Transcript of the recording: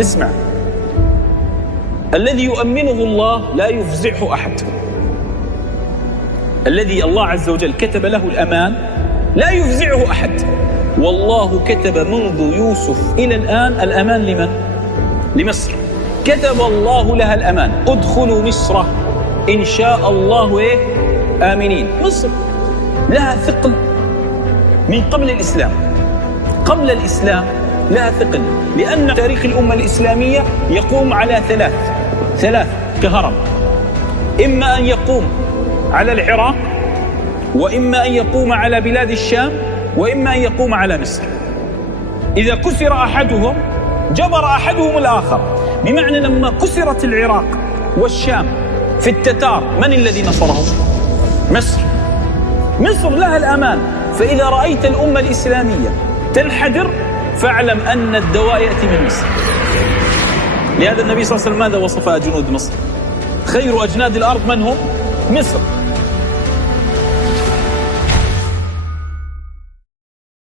اسمع، الذي يؤمنه الله لا يفزعه أحد. الذي الله عز وجل كتب له الأمان لا يفزعه أحد. والله كتب منذ يوسف إلى الآن الأمان لمن؟ لمصر. كتب الله لها الأمان، ادخلوا مصر إن شاء الله آمنين. مصر لها ثقل من قبل الإسلام. قبل الإسلام لها ثقل، لأن تاريخ الأمة الإسلامية يقوم على ثلاث كهرب: إما أن يقوم على العراق، وإما أن يقوم على بلاد الشام، وإما أن يقوم على مصر. إذا كسر أحدهم جبر أحدهم الآخر، بمعنى لما كسرت العراق والشام في التتار من الذي نصرهم؟ مصر. مصر لها الأمان. فإذا رأيت الأمة الإسلامية تنحدر فاعلم أن الدواء يأتي من مصر. لهذا النبي صلى الله عليه وسلم ماذا وصف جنود مصر؟ خير أجناد الأرض من هم؟ مصر.